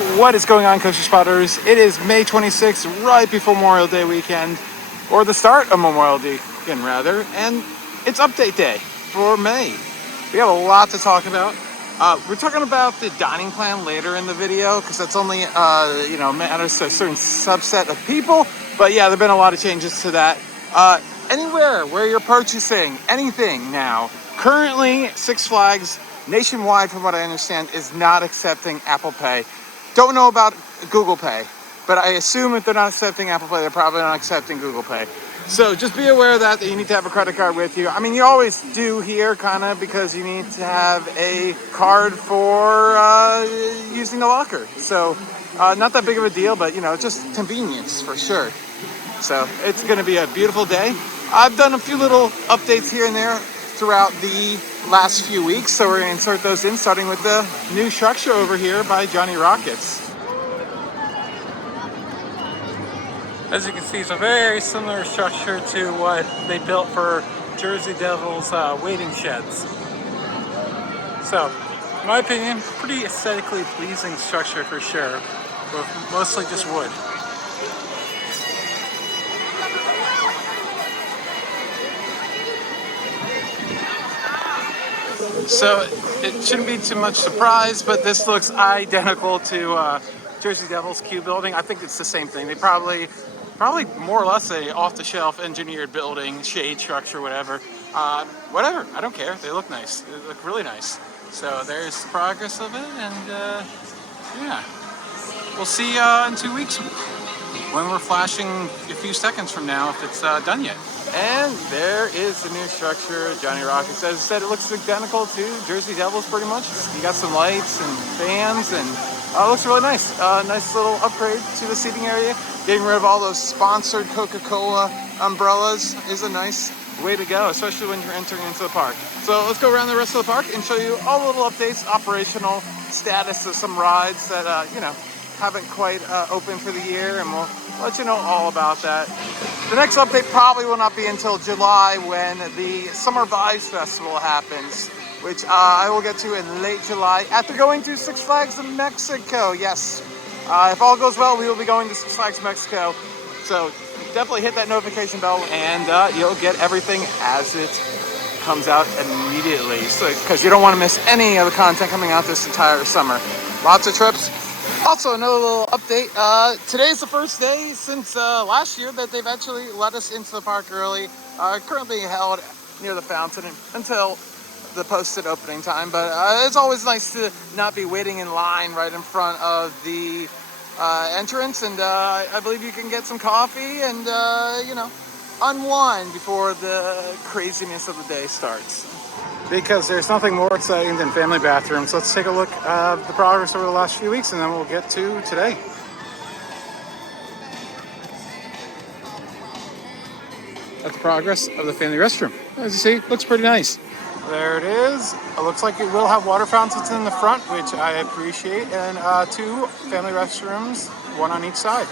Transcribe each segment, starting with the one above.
What is going on, Coaster Spotters? It is May 26th, right before Memorial Day weekend, or the start of Memorial Day weekend, rather, and it's update day for May. We have a lot to talk about. We're talking about the dining plan later in the video, because that's only, matters to a certain subset of people, but yeah, there have been a lot of changes to that. Anywhere where you're purchasing anything now, currently Six Flags nationwide, from what I understand, is not accepting Apple Pay. Don't know about Google Pay, but I assume if they're not accepting Apple Pay, they're probably not accepting Google Pay. So just be aware of that you need to have a credit card with you. I mean, you always do here, kind of, because you need to have a card for using the locker. So not that big of a deal, but, just convenience for sure. So it's going to be a beautiful day. I've done a few little updates here and there throughout the last few weeks, so we're going to insert those in, starting with the new structure over here by Johnny Rockets. As you can see, it's a very similar structure to what they built for Jersey Devils waiting sheds. So, in my opinion, pretty aesthetically pleasing structure for sure, with mostly just wood. So it shouldn't be too much surprise, but this looks identical to Jersey Devils Q building. I think it's the same thing. They probably more or less a off-the-shelf engineered building, shade structure, whatever. Whatever, I don't care. They look nice. They look really nice. So there's the progress of it, and yeah. We'll see in 2 weeks when we're flashing a few seconds from now if it's done yet. And there is the new structure. Johnny Rockets, as I said, it looks identical to Jersey Devils pretty much. You got some lights and fans, and it looks really nice. Nice little upgrade to the seating area. Getting rid of all those sponsored Coca-Cola umbrellas is a nice way to go, especially when you're entering into the park. So let's go around the rest of the park and show you all the little updates, operational status of some rides that, haven't quite opened for the year, and we'll let you know all about that. The next update probably will not be until July, when the Summer Vibes Festival happens, which I will get to in late July after going to Six Flags in Mexico. Yes, if all goes well, we will be going to Six Flags Mexico. So definitely hit that notification bell, and you'll get everything as it comes out immediately. So, because you don't want to miss any of the content coming out this entire summer. Lots of trips. Also, another little update. Today's the first day since last year that they've actually let us into the park early. Currently held near the fountain until the posted opening time. But it's always nice to not be waiting in line right in front of the entrance. And I believe you can get some coffee and, unwind before the craziness of the day starts. Because there's nothing more exciting than family bathrooms. Let's take a look at the progress over the last few weeks, and then we'll get to today. That's the progress of the family restroom. As you see, looks pretty nice. There it is. It looks like it will have water fountains in the front, which I appreciate, and 2 family restrooms, 1 on each side.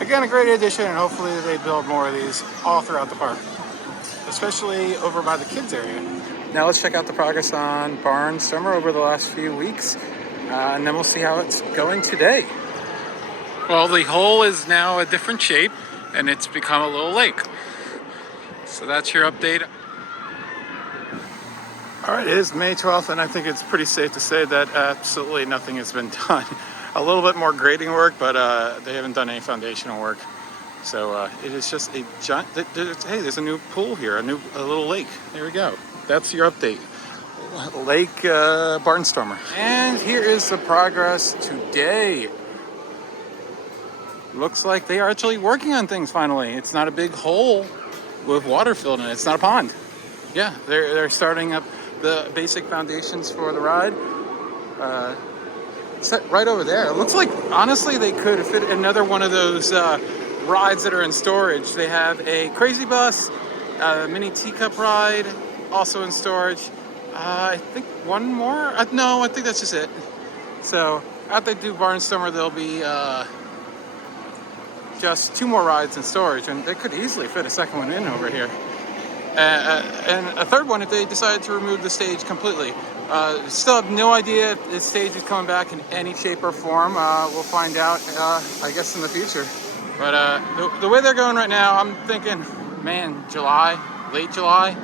Again, a great addition, and hopefully they build more of these all throughout the park, especially over by the kids area. Now let's check out the progress on Barnstormer over the last few weeks, and then we'll see how it's going today. Well, the hole is now a different shape, and it's become a little lake. So that's your update. All right, it is May 12th, and I think it's pretty safe to say that absolutely nothing has been done. A little bit more grading work, but they haven't done any foundational work. So it is just a giant. Hey, there's a new pool here, a little lake. There we go. That's your update. Lake Barnstormer. And here is the progress today. Looks like they are actually working on things finally. It's not a big hole with water filled in it. It's not a pond. Yeah, they're starting up the basic foundations for the ride. Set right over there. It looks like, honestly, they could fit another one of those rides that are in storage. They have a Crazy Bus, a mini teacup ride, also in storage. I think one more? No, I think that's just it. So after they do Barnstormer, there'll be just 2 more rides in storage, and they could easily fit a second one in over here. And a third one if they decided to remove the stage completely. Still have no idea if this stage is coming back in any shape or form. We'll find out, I guess, in the future. But the way they're going right now, I'm thinking, man, July, late July.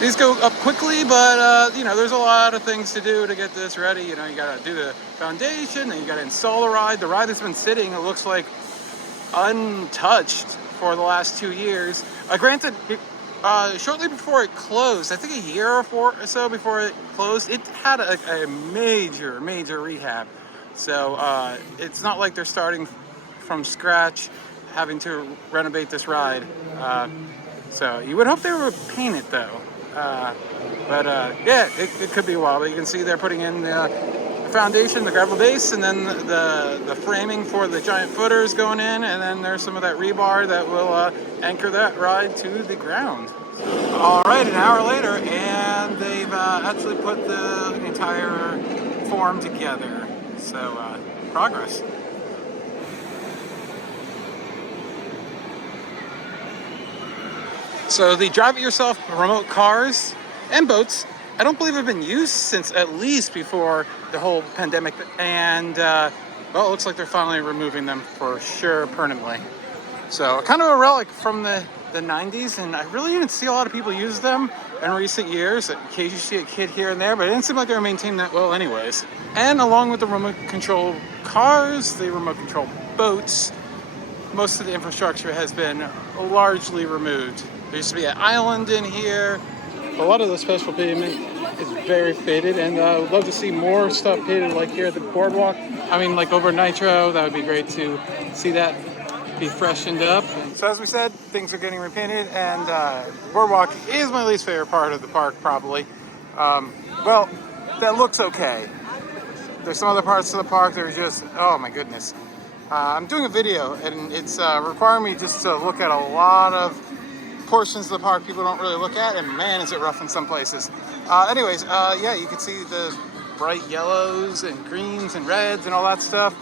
These go up quickly, but you know, there's a lot of things to do to get this ready. You know, you gotta do the foundation, then you gotta install the ride. The ride has been sitting, it looks like, untouched for the last 2 years. Granted, shortly before it closed, I think a year or so before it closed, it had a major rehab. So it's not like they're starting from scratch, having to renovate this ride. So you would hope they would paint it though. Yeah, it could be a while. But you can see they're putting in the foundation, the gravel base, and then the framing for the giant footers going in, and then there's some of that rebar that will anchor that ride to the ground. All right, an hour later, and they've actually put the entire form together. So progress. So the drive-it-yourself remote cars and boats, I don't believe have been used since at least before the whole pandemic. And well, it looks like they're finally removing them for sure permanently. So kind of a relic from the 90s, and I really didn't see a lot of people use them in recent years. Occasionally you see a kid here and there, but it didn't seem like they were maintained that well anyways. And along with the remote control cars, the remote control boats, most of the infrastructure has been largely removed. There used to be an island in here. A lot of the special pavement is very faded, and I would love to see more stuff painted like here at the boardwalk. I mean, like over Nitro, that would be great to see that be freshened up. So as we said, things are getting repainted, and boardwalk is my least favorite part of the park, probably. Well, that looks okay. There's some other parts of the park that are just, oh my goodness. I'm doing a video, and it's requiring me just to look at a lot of portions of the park people don't really look at, and man, is it rough in some places. Anyways, yeah, you can see the bright yellows and greens and reds and all that stuff.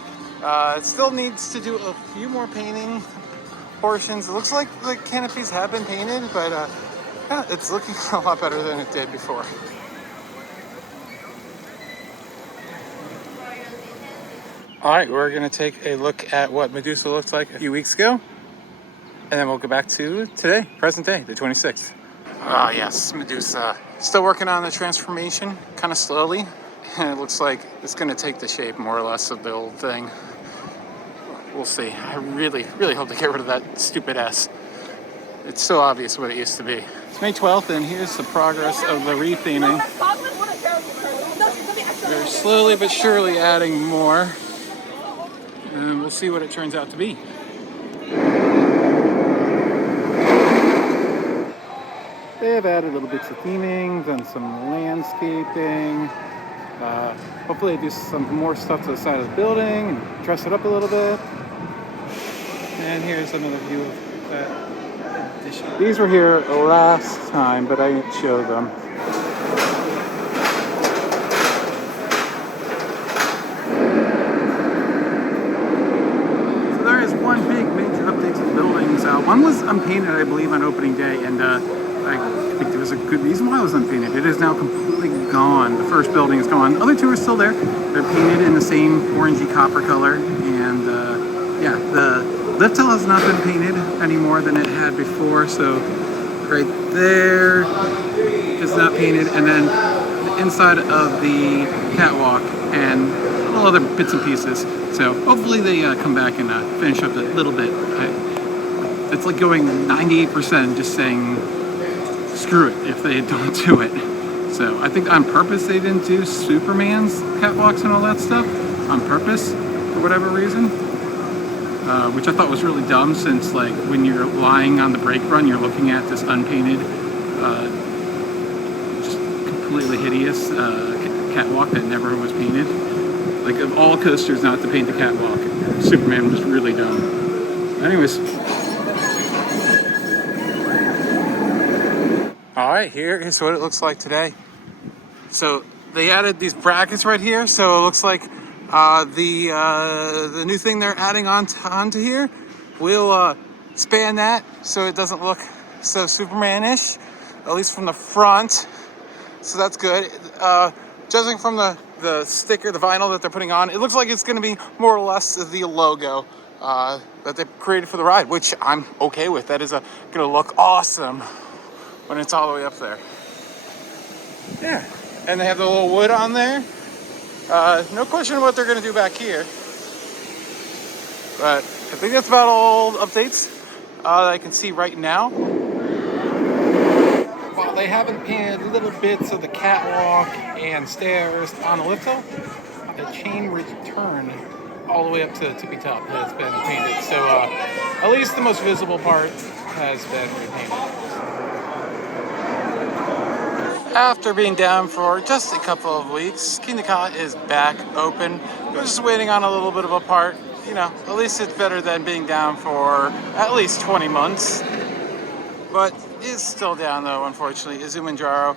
It still needs to do a few more painting portions. It looks like the canopies have been painted, but yeah, it's looking a lot better than it did before. All right, we're gonna take a look at what Medusa looked like a few weeks ago, and then we'll go back to today, present day, the 26th. Ah, yes, Medusa. Still working on the transformation, kind of slowly, and it looks like it's gonna take the shape more or less of the old thing. We'll see. I really hope to get rid of that stupid S. It's so obvious what it used to be. It's May 12th, and here's the progress of the retheming. They're slowly but surely adding more, and we'll see what it turns out to be. They have added little bits of theming, done some landscaping. Hopefully they do some more stuff to the side of the building and dress it up a little bit. And here's another view of that addition. These were here last time, but I didn't show them. So there is one big major update to the buildings. One was unpainted, I believe, on opening day, and I think there was a good reason why it was unpainted. It is now completely gone. The first building is gone. The other two are still there. They're painted in the same orangey copper color. And yeah, the lift hill has not been painted any more than it had before. So right there is not painted. And then the inside of the catwalk and all other bits and pieces. So hopefully they come back and finish up a little bit. It's like going 98%, just saying screw it if they don't do it. So I think on purpose they didn't do Superman's catwalks and all that stuff on purpose for whatever reason, which I thought was really dumb, since like when you're lying on the brake run, you're looking at this unpainted, just completely hideous catwalk that never was painted. Like, of all coasters not to paint the catwalk, Superman was really dumb. Anyways. All right, here is what it looks like today. So they added these brackets right here, so it looks like the new thing they're adding onto here will span that, so it doesn't look so Superman-ish, at least from the front. So that's good. Judging from the sticker, the vinyl that they're putting on, it looks like it's going to be more or less the logo that they created for the ride, which I'm okay with. That is going to look awesome when it's all the way up there. Yeah, and they have the little wood on there. No question what they're going to do back here. But I think that's about all updates that I can see right now. While they haven't painted little bits of the catwalk and stairs on the lift hill, the chain return all the way up to the tippy top has been painted. So at least the most visible part has been repainted. After being down for just a couple of weeks, Kingda Ka is back open. We're just waiting on a little bit of a part. You know, at least it's better than being down for at least 20 months. But is still down though, unfortunately, is Umanjaro.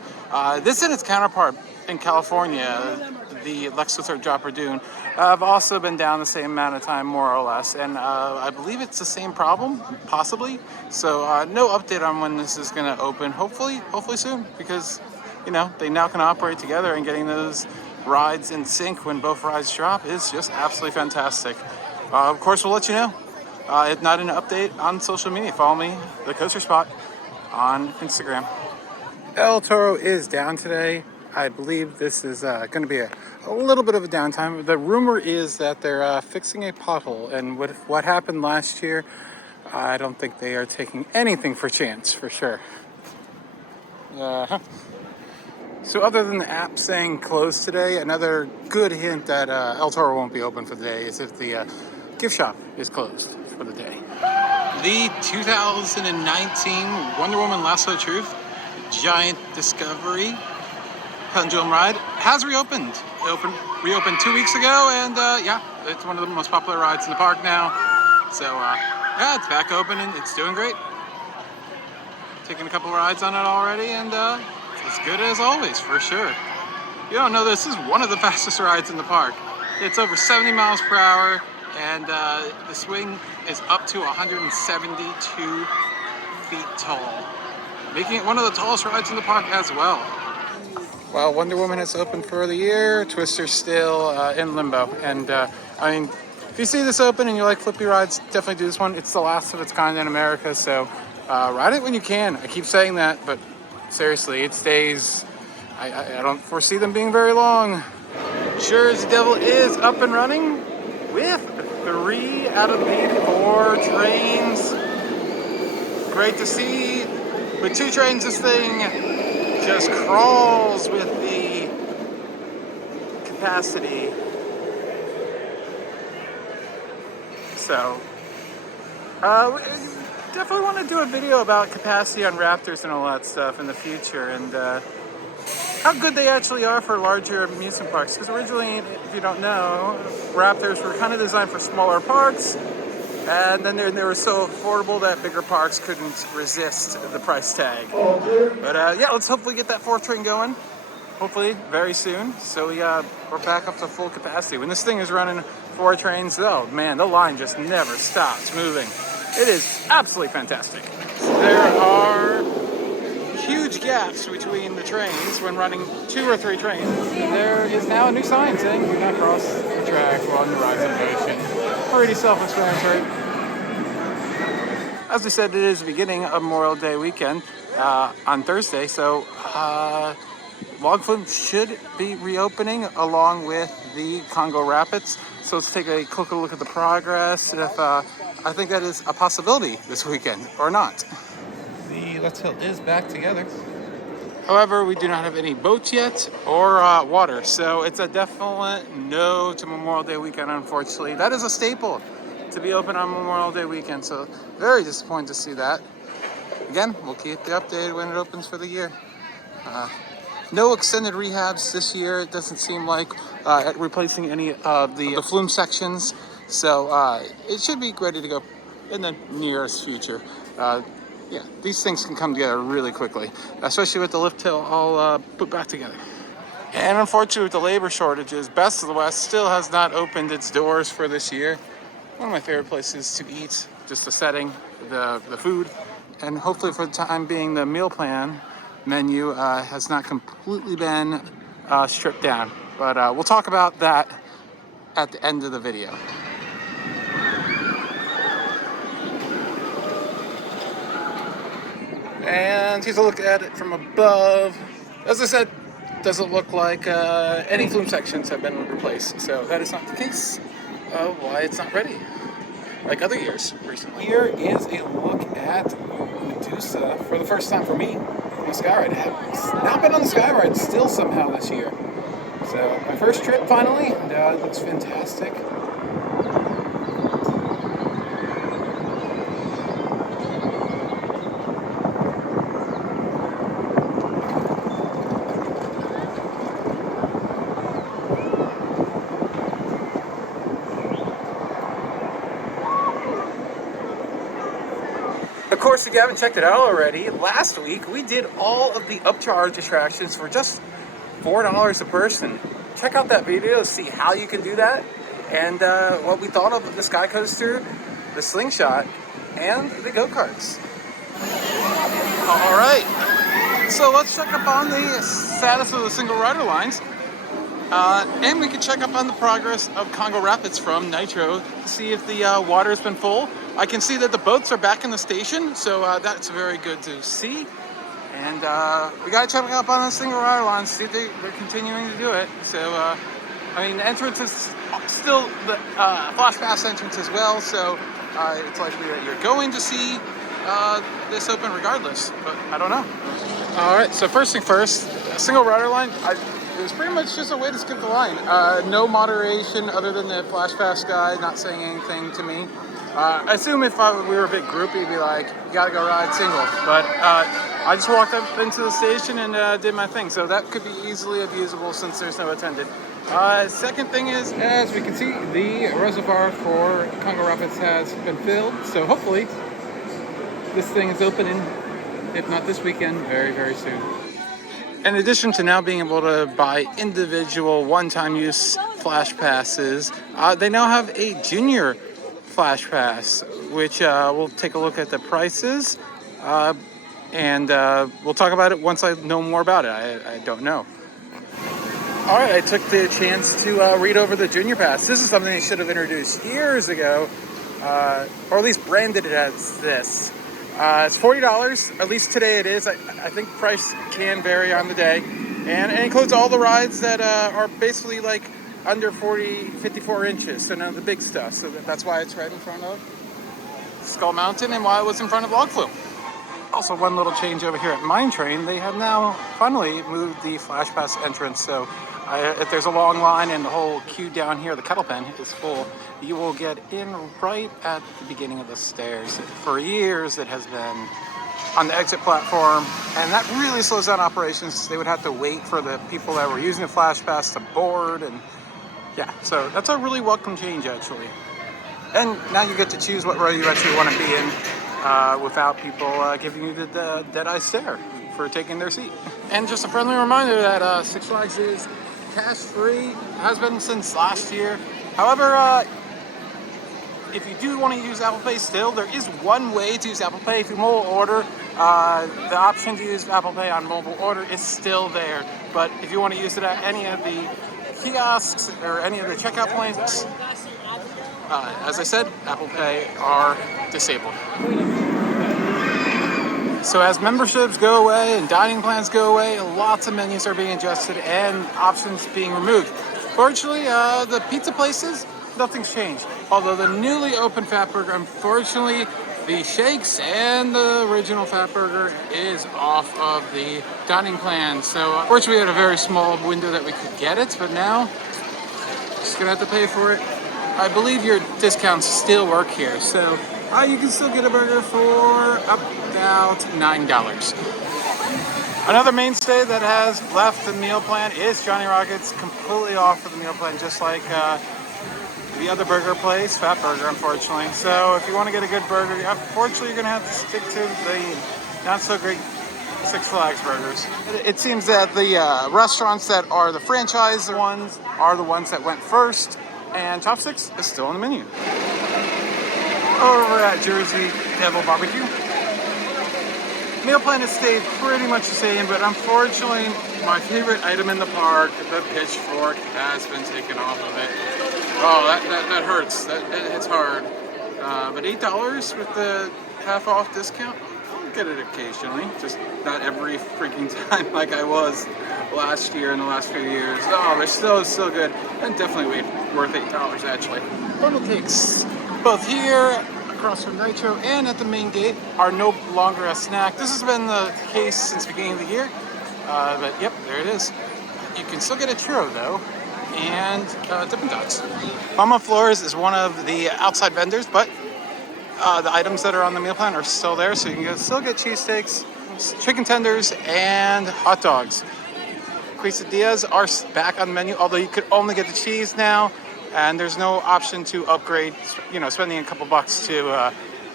This and its counterpart in California, the Lex Luthor Dropper Dune, have also been down the same amount of time, more or less. And I believe it's the same problem, possibly. So no update on when this is going to open. Hopefully soon, because, you know, they now can operate together, and getting those rides in sync when both rides drop is just absolutely fantastic. Of course, we'll let you know. If not an update on social media, follow me, The Coaster Spot, on Instagram. El Toro is down today. I believe this is going to be a little bit of a downtime. The rumor is that they're fixing a pothole, and with what happened last year, I don't think they are taking anything for chance, for sure. So other than the app saying closed today, another good hint that El Toro won't be open for the day is if the gift shop is closed for the day. The 2019 Wonder Woman Lasso of Truth Giant Discovery Pendulum Ride has reopened. It reopened 2 weeks ago, and yeah, it's one of the most popular rides in the park now. So yeah, it's back open and it's doing great. Taking a couple rides on it already, and it's as good as always, for sure. You don't know, this is one of the fastest rides in the park. It's over 70 miles per hour, and the swing is up to 172 feet tall, making it one of the tallest rides in the park as well. Well, Wonder Woman has opened for the year. Twister's still in limbo. And I mean, if you see this open and you like flippy rides, definitely do this one. It's the last of its kind in America, so ride it when you can. I keep saying that, but seriously, it stays. I don't foresee them being very long. Jersey Devil is up and running with 3 out of the 4 trains. Great to see. With 2 trains, this thing just crawls with the capacity. So, we definitely want to do a video about capacity on Raptors and all that stuff in the future, and how good they actually are for larger amusement parks. Because originally, if you don't know, Raptors were kind of designed for smaller parks, and then they were so affordable that bigger parks couldn't resist the price tag. But yeah, let's hopefully get that 4th train going. Hopefully very soon. So we're back up to full capacity. When this thing is running 4 trains, oh man, the line just never stops moving. It is absolutely fantastic. There are huge gaps between the trains when running 2 or 3 trains. There is now a new sign saying do not cross the track while on the rise in motion. Pretty self-explanatory. As we said, it is the beginning of Memorial Day weekend on Thursday, so Log Flume should be reopening along with the Congo Rapids. So let's take a quick look at the progress, if I think that is a possibility this weekend or not. The Let's Hill is back together. However, we do not have any boats yet or water, so it's a definite no to Memorial Day weekend, unfortunately. That is a staple to be open on Memorial Day weekend, so very disappointed to see that. Again, we'll keep you updated when it opens for the year. No extended rehabs this year. It doesn't seem like at replacing any of the flume sections, so it should be ready to go in the nearest future. Yeah, these things can come together really quickly, especially with the lift hill all put back together. And unfortunately, with the labor shortages, Best of the West still has not opened its doors for this year. One of my favorite places to eat, just the setting, the food, and hopefully for the time being, the meal plan menu has not completely been stripped down. But we'll talk about that at the end of the video. And here's a look at it from above. As I said, doesn't look like any flume sections have been replaced. So that is not the case of why it's not ready, like other years recently. Here is a look at Medusa for the first time for me on the Skyride. I have not been on the Skyride still somehow this year. So my first trip finally, and it looks fantastic. Of course, if you haven't checked it out already, last week we did all of the upcharge attractions for just $4 a person. Check out that video, see how you can do that, and what we thought of the Sky Coaster, the Slingshot, and the go-karts. All right, so let's check up on the status of the single rider lines. And we can check up on the progress of Congo Rapids from Nitro to see if the water's been full. I can see that the boats are back in the station, so that's very good to see. And we got to check up on the single rider lines, see if they're continuing to do it. So, I mean, the entrance is still the Flash Pass entrance as well, so it's likely that you're going to see this open regardless, but I don't know. All right, so first thing first, single rider line. It was pretty much just a way to skip the line. No moderation other than the Flash Pass guy not saying anything to me. I assume if we were a big group, he'd be like, you gotta go ride single. But I just walked up into the station and did my thing. So that could be easily abusable since there's no attendant. Second thing is, as we can see, the reservoir for Congo Rapids has been filled. So hopefully this thing is opening, if not this weekend, very, very soon. In addition to now being able to buy individual one-time use Flash Passes, they now have a junior Flash Pass, which we'll take a look at the prices, and we'll talk about it once I know more about it. I don't know. All right, I took the chance to read over the junior pass. This is something they should have introduced years ago, or at least branded it as this. It's $40, at least today it is. I think the price can vary on the day. And it includes all the rides that are basically like under 54 inches, so none of the big stuff. So that's why it's right in front of Skull Mountain and why it was in front of Log Flume. Also, one little change over here at Mine Train, they have now finally moved the Flash Pass entrance. So if there's a long line and the whole queue down here, the kettle pen is full, you will get in right at the beginning of the stairs. For years, it has been on the exit platform, and that really slows down operations. They would have to wait for the people that were using the Flash Pass to board, and yeah, so that's a really welcome change, actually. And now you get to choose what row you actually want to be in without people giving you the dead-eye stare for taking their seat. And just a friendly reminder that Six Flags is cash-free, has been since last year. However, if you do want to use Apple Pay still, there is one way to use Apple Pay. If you mobile order, the option to use Apple Pay on mobile order is still there. But if you want to use it at any of the kiosks or any of the checkout points, as I said, Apple Pay are disabled. So as memberships go away and dining plans go away, lots of menus are being adjusted and options being removed. Fortunately, the pizza places, nothing's changed. Although the newly opened Fat Burger, unfortunately, the shakes and the original Fat Burger is off of the dining plan. So fortunately, we had a very small window that we could get it, but now just gonna have to pay for it. I believe your discounts still work here, so you can still get a burger for about $9. Another mainstay that has left the meal plan is Johnny Rockets, completely off of the meal plan, just like the other burger place, Fat Burger, unfortunately. So if you want to get a good burger, unfortunately, you're going to have to stick to the not-so-great Six Flags burgers. It seems that the restaurants that are the franchise ones are the ones that went first, and Chopsticks is still on the menu. Over at Jersey Devil Barbecue, meal plan has stayed pretty much the same, but unfortunately, My favorite item in the park, the pitchfork, has been taken off of it. Oh, that hurts. It's hard. But $8 with the half off discount. I'll get it occasionally, just not every freaking time like I was last year and the last few years. Oh, they're still good, and definitely worth $8 actually. Funnel cakes, both here across from Nitro and at the main gate, are no longer a snack. This has been the case since the beginning of the year, but yep, there it is. You can still get a churro though, and Dippin' Dots. Mama Floors is one of the outside vendors, but the items that are on the meal plan are still there, so you can still get cheesesteaks, chicken tenders, and hot dogs. Quesadillas are back on the menu, although you could only get the cheese now, and there's no option to upgrade, spending a couple bucks to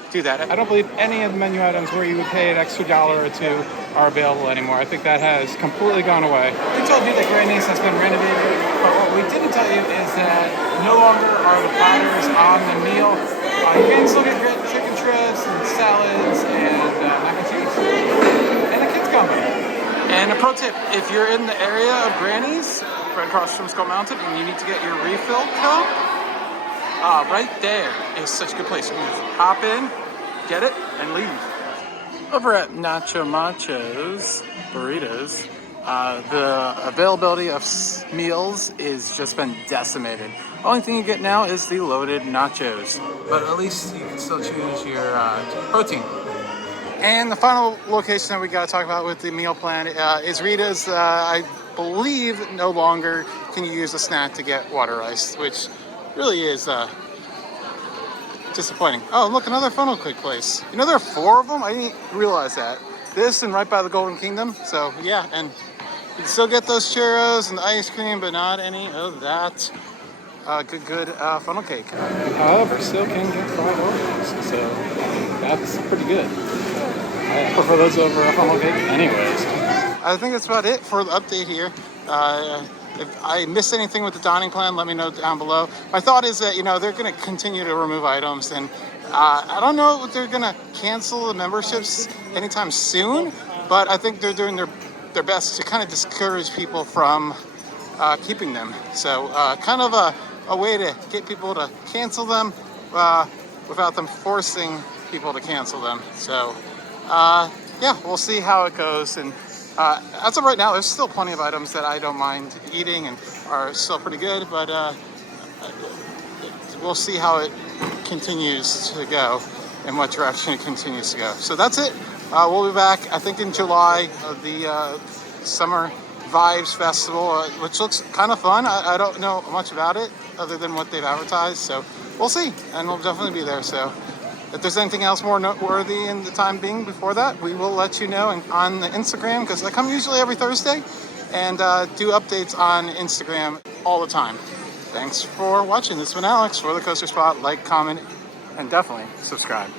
do that. I don't believe any of the menu items where you would pay an extra $1 or $2 are available anymore. I think that has completely gone away. We told you that Granny's has been renovated, but what we didn't tell you is that no longer are the platters on the meal. You can still get chicken strips and salads and mac and cheese and a kids combo. And a pro tip, if you're in the area of Granny's, right across from Skull Mountain, and you need to get your refill cup, right there is such a good place. You can just hop in, get it, and leave. Over at Nacho Macho's Burritos, the availability of meals is just been decimated. The only thing you get now is the loaded nachos, but at least you can still choose your protein. And the final location that we got to talk about with the meal plan is Rita's. I believe no longer can you use a snack to get water ice, which really is disappointing. Oh, look, another funnel cake place. There are 4 of them? I didn't realize that. This and right by the Golden Kingdom. So yeah, and you can still get those churros and the ice cream, but not any of that good funnel cake. However, still can get fried Oreos, so that's pretty good. I prefer those over a funnel cake anyways. I think that's about it for the update here. If I missed anything with the dining plan, let me know down below. My thought is that, they're going to continue to remove items, and I don't know if they're going to cancel the memberships anytime soon, but I think they're doing their best to kind of discourage people from keeping them. So kind of a way to get people to cancel them without them forcing people to cancel them. So yeah, we'll see how it goes. And as of right now, there's still plenty of items that I don't mind eating and are still pretty good, but we'll see how it continues to go and what direction it continues to go. So that's it. We'll be back, I think, in July of the Summer Vibes Festival, which looks kind of fun. I don't know much about it other than what they've advertised, so we'll see, and we'll definitely be there. So if there's anything else more noteworthy in the time being before that, we will let you know on the Instagram, because I come usually every Thursday and do updates on Instagram all the time. Thanks for watching. This has been Alex for The Coaster Spot. Like, comment, and definitely subscribe.